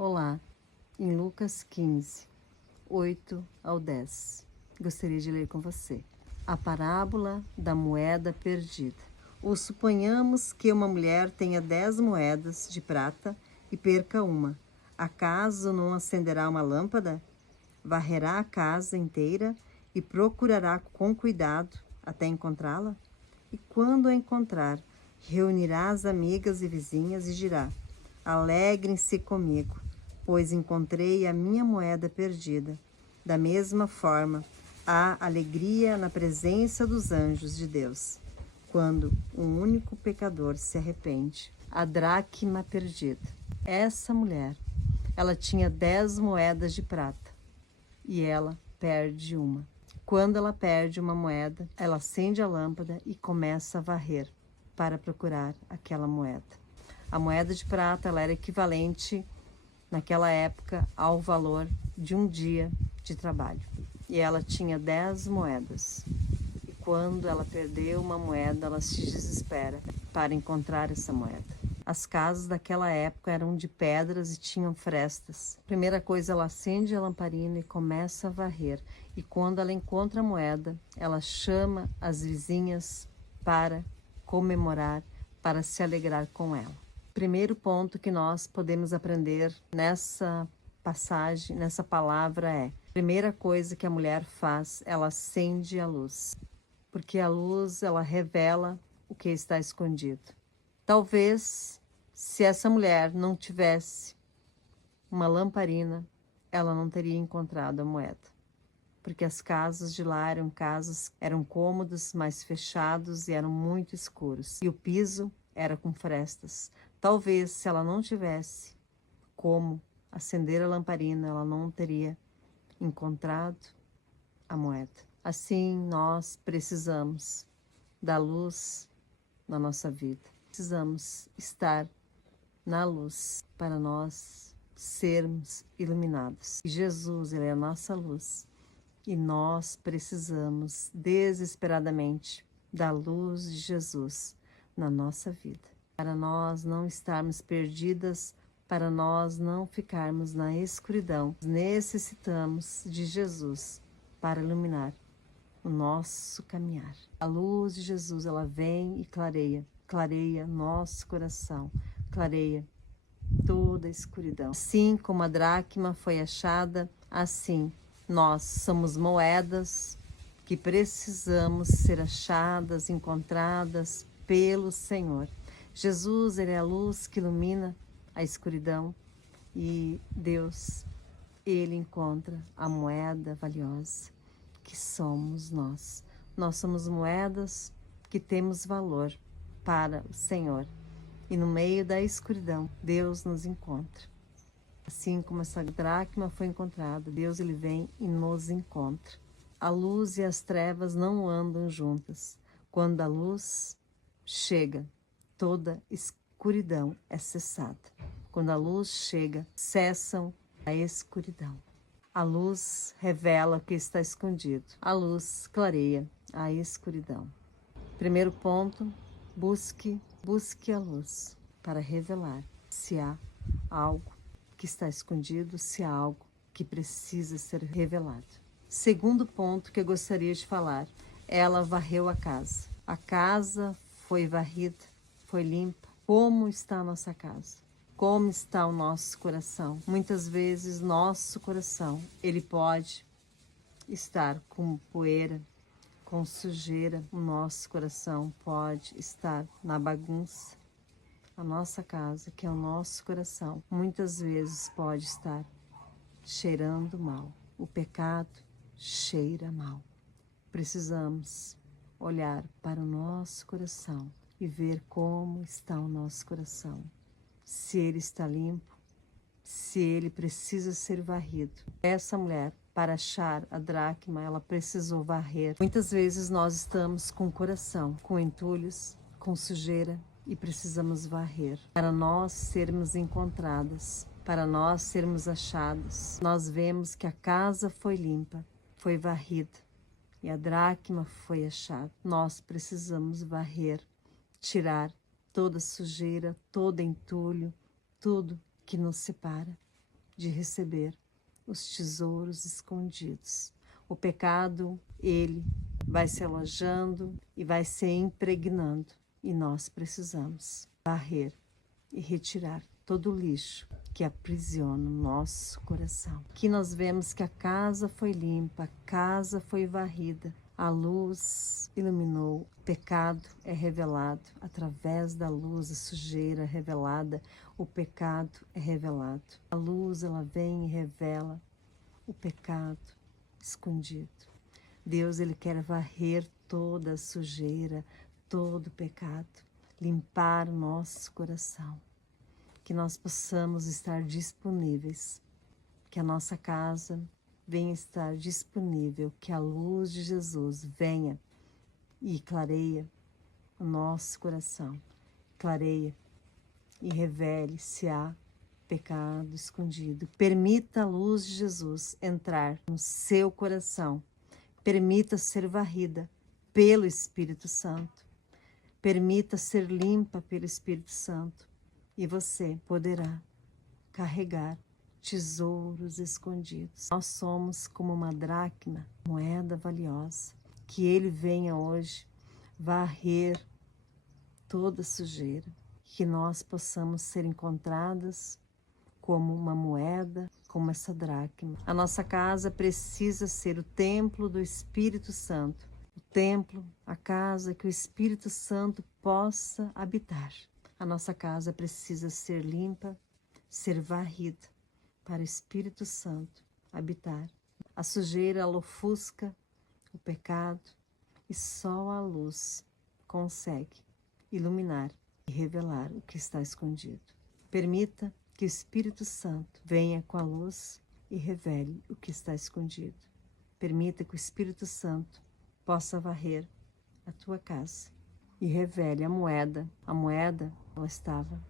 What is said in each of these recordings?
Olá, em Lucas 15, 8 ao 10. Gostaria de ler com você. A parábola da moeda perdida. Ou suponhamos que uma mulher tenha 10 moedas de prata e perca uma. Acaso não acenderá uma lâmpada? Varrerá a casa inteira e procurará com cuidado até encontrá-la? E quando a encontrar, reunirá as amigas e vizinhas e dirá: Alegrem-se comigo, pois encontrei a minha moeda perdida. Da mesma forma, há alegria na presença dos anjos de Deus, quando um único pecador se arrepende. A dracma perdida. Essa mulher, ela tinha 10 moedas de prata e ela perde uma. Quando ela perde uma moeda, ela acende a lâmpada e começa a varrer para procurar aquela moeda. A moeda de prata ela era equivalente, naquela época, ao valor de um dia de trabalho. E ela tinha 10 moedas. E quando ela perdeu uma moeda, ela se desespera para encontrar essa moeda. As casas daquela época eram de pedras e tinham frestas. Primeira coisa, ela acende a lamparina e começa a varrer. E quando ela encontra a moeda, ela chama as vizinhas para comemorar, para se alegrar com ela. Primeiro ponto que nós podemos aprender nessa passagem, nessa palavra é: primeira coisa que a mulher faz, ela acende a luz. Porque a luz, ela revela o que está escondido. Talvez, se essa mulher não tivesse uma lamparina, ela não teria encontrado a moeda. Porque as casas de lá eram cômodos, mais fechados e eram muito escuros. E o piso era com frestas. Talvez, se ela não tivesse como acender a lamparina, ela não teria encontrado a moeda. Assim, nós precisamos da luz na nossa vida. Precisamos estar na luz para nós sermos iluminados. E Jesus, ele é a nossa luz. E nós precisamos desesperadamente da luz de Jesus na nossa vida. Para nós não estarmos perdidas, para nós não ficarmos na escuridão, necessitamos de Jesus para iluminar o nosso caminhar. A luz de Jesus, ela vem e clareia nosso coração, clareia toda a escuridão. Assim como a dracma foi achada, assim nós somos moedas que precisamos ser achadas, encontradas pelo Senhor. Jesus, ele é a luz que ilumina a escuridão e Deus, ele encontra a moeda valiosa que somos nós. Nós somos moedas que temos valor para o Senhor. E no meio da escuridão, Deus nos encontra. Assim como essa dracma foi encontrada, Deus ele vem e nos encontra. A luz e as trevas não andam juntas. Quando a luz chega, toda escuridão é cessada. Quando a luz chega, cessam a escuridão. A luz revela o que está escondido. A luz clareia a escuridão. Primeiro ponto, busque a luz para revelar se há algo que está escondido, se há algo que precisa ser revelado. Segundo ponto que eu gostaria de falar, ela varreu a casa. A casa foi varrida, foi limpa. Como está a nossa casa? Como está o nosso coração? Muitas vezes nosso coração, ele pode estar com poeira, com sujeira. O nosso coração pode estar na bagunça. A nossa casa, que é o nosso coração, muitas vezes pode estar cheirando mal. O pecado cheira mal. Precisamos olhar para o nosso coração e ver como está o nosso coração. Se ele está limpo, se ele precisa ser varrido. Essa mulher, para achar a dracma, ela precisou varrer. Muitas vezes nós estamos com o coração, com entulhos, com sujeira e precisamos varrer. Para nós sermos encontradas, para nós sermos achadas, nós vemos que a casa foi limpa, foi varrida e a dracma foi achada. Nós precisamos varrer, tirar toda sujeira, todo entulho, tudo que nos separa. de receber os tesouros escondidos. O pecado, ele vai se alojando e vai se impregnando. E nós precisamos varrer e retirar todo o lixo que aprisiona o nosso coração. Aqui nós vemos que a casa foi limpa, a casa foi varrida, a luz iluminou, o pecado é revelado através da luz, a sujeira é revelada, o pecado é revelado. A luz, ela vem e revela o pecado escondido. Deus, ele quer varrer toda a sujeira, todo o pecado, limpar o nosso coração. Que nós possamos estar disponíveis, que a nossa casa venha estar disponível, que a luz de Jesus venha e clareia o nosso coração, clareia e revele se há pecado escondido. Permita a luz de Jesus entrar no seu coração, permita ser varrida pelo Espírito Santo, permita ser limpa pelo Espírito Santo e você poderá carregar tesouros escondidos. Nós somos como uma dracma, moeda valiosa, que ele venha hoje varrer toda sujeira, que nós possamos ser encontradas como uma moeda, como essa dracma. A nossa casa precisa ser o templo do Espírito Santo, o templo, a casa que o Espírito Santo possa habitar. A nossa casa precisa ser limpa, ser varrida, para o Espírito Santo habitar. A sujeira, ela ofusca o pecado e só a luz consegue iluminar e revelar o que está escondido. Permita que o Espírito Santo venha com a luz e revele o que está escondido. Permita que o Espírito Santo possa varrer a tua casa e revele a moeda. A moeda, ela estava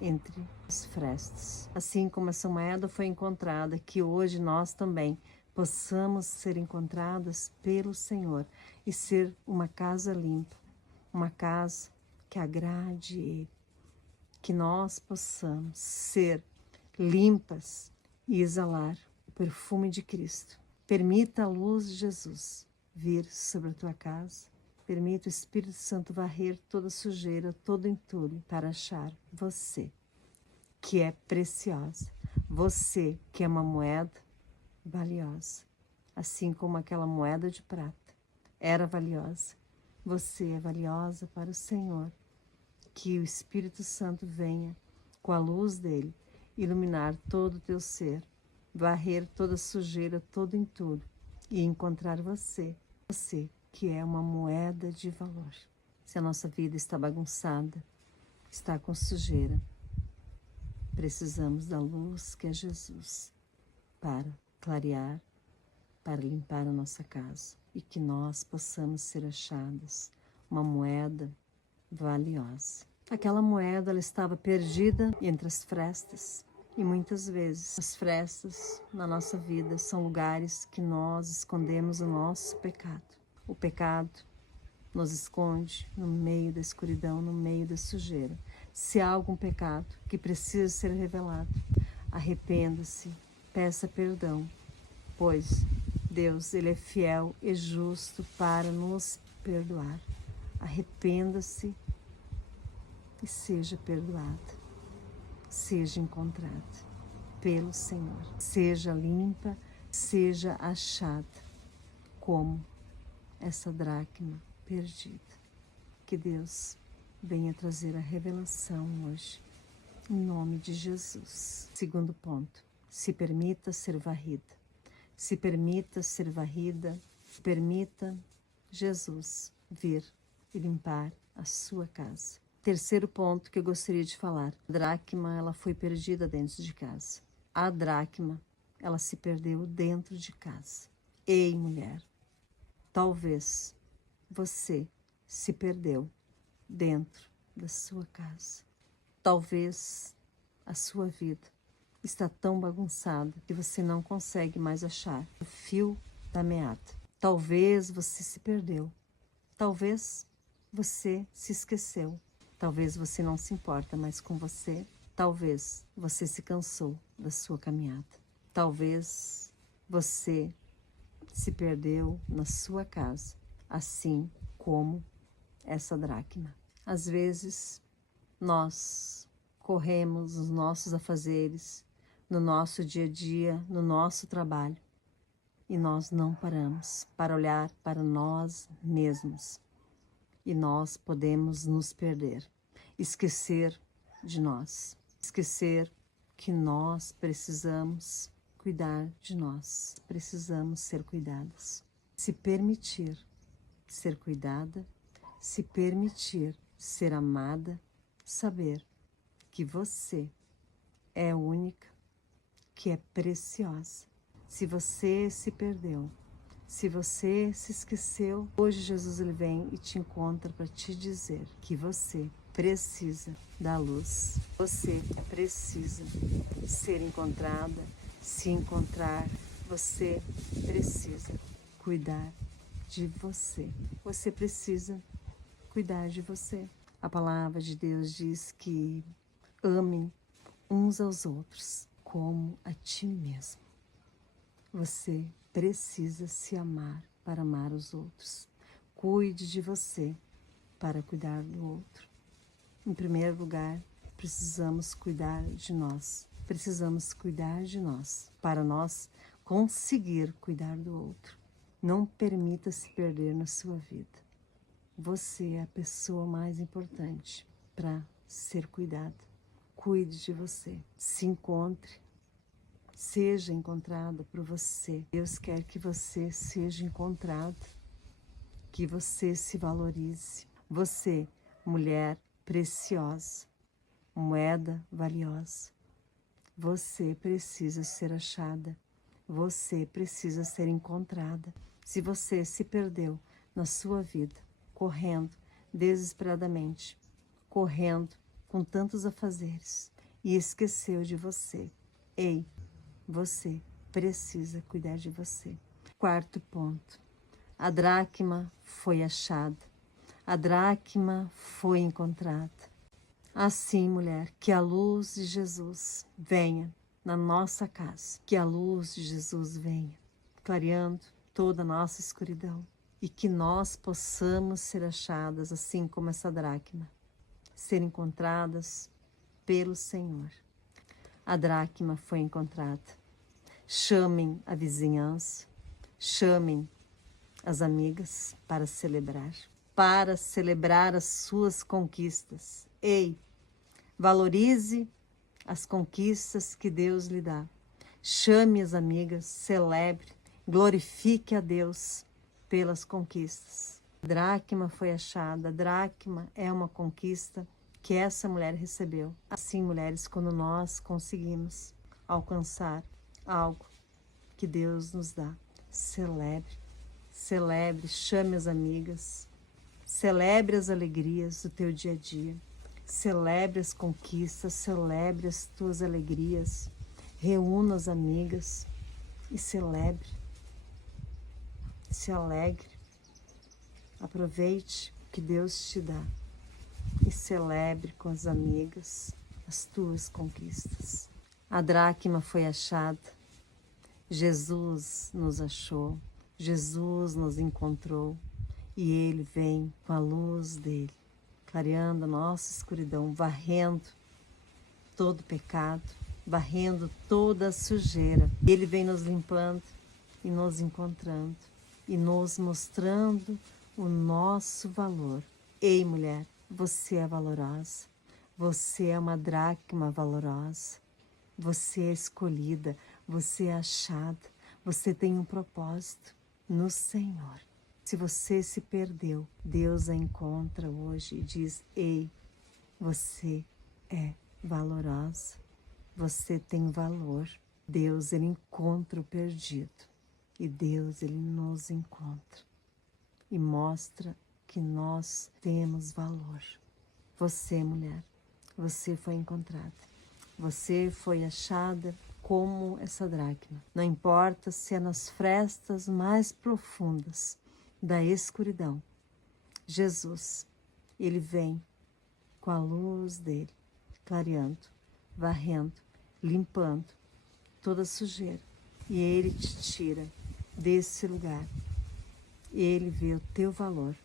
entre os frestos. Assim como essa moeda foi encontrada, que hoje nós também possamos ser encontradas pelo Senhor e ser uma casa limpa, uma casa que agrade Ele. Que nós possamos ser limpas e exalar o perfume de Cristo. Permita a luz de Jesus vir sobre a tua casa. Permita o Espírito Santo varrer toda sujeira, todo entulho, para achar você, que é preciosa. Você, que é uma moeda valiosa. Assim como aquela moeda de prata era valiosa. Você é valiosa para o Senhor. Que o Espírito Santo venha, com a luz dele, iluminar todo o teu ser, varrer toda sujeira, todo entulho, e encontrar você, você que é uma moeda de valor. Se a nossa vida está bagunçada, está com sujeira, precisamos da luz que é Jesus, para clarear, para limpar a nossa casa, e que nós possamos ser achadas uma moeda valiosa. Aquela moeda, ela estava perdida entre as frestas. E muitas vezes as frestas na nossa vida são lugares que nós escondemos o nosso pecado. O pecado nos esconde no meio da escuridão, no meio da sujeira. Se há algum pecado que precisa ser revelado, arrependa-se, peça perdão, pois Deus, ele é fiel e justo para nos perdoar. Arrependa-se e seja perdoada, seja encontrada pelo Senhor, seja limpa, seja achada como essa dracma perdida. Que Deus venha trazer a revelação hoje, em nome de Jesus. Segundo ponto, se permita ser varrida. Se permita ser varrida, permita Jesus vir e limpar a sua casa. Terceiro ponto que eu gostaria de falar. A dracma, ela foi perdida dentro de casa. A dracma, ela se perdeu dentro de casa. Ei, mulher, talvez você se perdeu dentro da sua casa. Talvez a sua vida está tão bagunçada que você não consegue mais achar o fio da meada. Talvez você se perdeu. Talvez você se esqueceu. Talvez você não se importa mais com você. Talvez você se cansou da sua caminhada. Talvez você se perdeu na sua casa, assim como essa dracma. Às vezes, nós corremos os nossos afazeres, no nosso dia a dia, no nosso trabalho, e nós não paramos para olhar para nós mesmos. E nós podemos nos perder, esquecer de nós, esquecer que nós precisamos cuidar de nós, precisamos ser cuidadas. Se permitir ser cuidada, se permitir ser amada, saber que você é única, que é preciosa. Se você se perdeu, se você se esqueceu, hoje Jesus ele vem e te encontra para te dizer que você precisa da luz. Você precisa ser encontrada, se encontrar. Você precisa cuidar de você. Você precisa cuidar de você. A palavra de Deus diz que amem uns aos outros como a ti mesmo. Você precisa se amar para amar os outros. Cuide de você para cuidar do outro. Em primeiro lugar, precisamos cuidar de nós. Precisamos cuidar de nós para nós conseguir cuidar do outro. Não permita se perder na sua vida. Você é a pessoa mais importante para ser cuidada. Cuide de você. Se encontre. Seja encontrada por você. Deus quer que você seja encontrada, que você se valorize. Você, mulher preciosa, moeda valiosa. Você precisa ser achada. Você precisa ser encontrada. Se você se perdeu na sua vida, correndo desesperadamente, correndo com tantos afazeres e esqueceu de você, ei, você precisa cuidar de você. Quarto ponto. A dracma foi achada. A dracma foi encontrada. Assim, mulher, que a luz de Jesus venha na nossa casa. Que a luz de Jesus venha, clareando toda a nossa escuridão. E que nós possamos ser achadas, assim como essa dracma. Ser encontradas pelo Senhor. A dracma foi encontrada. Chamem a vizinhança, chamem as amigas para celebrar as suas conquistas. Ei, valorize as conquistas que Deus lhe dá. Chame as amigas, celebre, glorifique a Deus pelas conquistas. A dracma foi achada. A dracma é uma conquista que essa mulher recebeu. Assim, mulheres, quando nós conseguimos alcançar algo que Deus nos dá, celebre, celebre, chame as amigas, celebre as alegrias do teu dia a dia, celebre as conquistas, celebre as tuas alegrias, reúna as amigas e celebre, se alegre, aproveite o que Deus te dá e celebre com as amigas as tuas conquistas. A dracma foi achada, Jesus nos achou, Jesus nos encontrou e Ele vem com a luz dele, clareando a nossa escuridão, varrendo todo o pecado, varrendo toda a sujeira. Ele vem nos limpando e nos encontrando e nos mostrando o nosso valor. Ei, mulher, você é valorosa, você é uma dracma valorosa. Você é escolhida, você é achada, você tem um propósito no Senhor. Se você se perdeu, Deus a encontra hoje e diz, ei, você é valorosa, você tem valor. Deus, ele encontra o perdido e Deus, ele nos encontra e mostra que nós temos valor. Você, mulher, você foi encontrada. Você foi achada como essa dracma. Não importa se é nas frestas mais profundas da escuridão. Jesus, ele vem com a luz dele, clareando varrendo, limpando toda sujeira. E Ele te tira desse lugar. Ele vê o teu valor.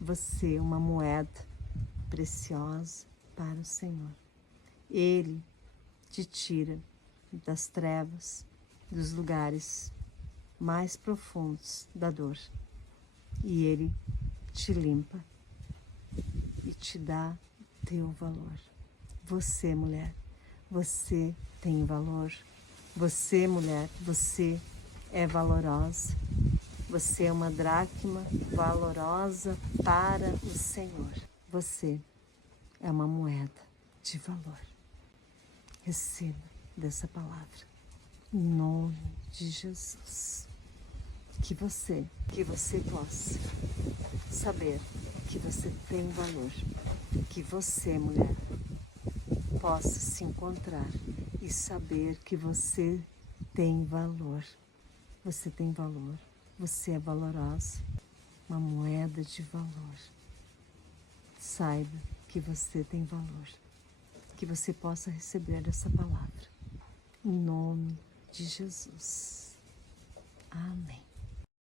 Você é uma moeda preciosa para o Senhor. Ele te tira das trevas, dos lugares mais profundos da dor. E Ele te limpa e te dá teu valor. Você, mulher, você tem valor. Você, mulher, você é valorosa. Você é uma dracma valorosa para o Senhor. Você é uma moeda de valor. Receba dessa palavra. Em nome de Jesus. Que você possa saber que você tem valor. Que você, mulher, possa se encontrar e saber que você tem valor. Você tem valor. Você é valorosa. Uma moeda de valor. Saiba que você tem valor. Que você possa receber essa palavra. Em nome de Jesus. Amém.